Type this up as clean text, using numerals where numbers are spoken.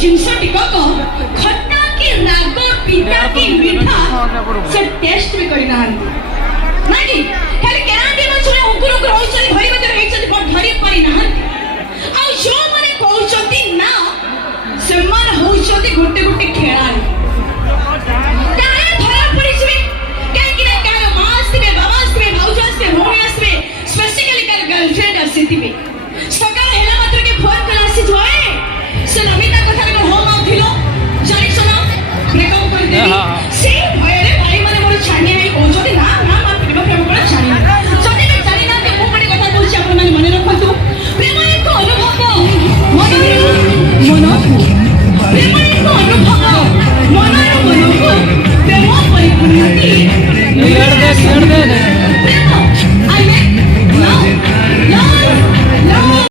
जिनस टिकक खट्टा की राग पिता की मीठा से टेस्ट भी करि नाहंती ना कि खाली केरांडी माछरे उकुर उकुर होइछन धरि बदर हेइछन पर धरि पारि नाहंती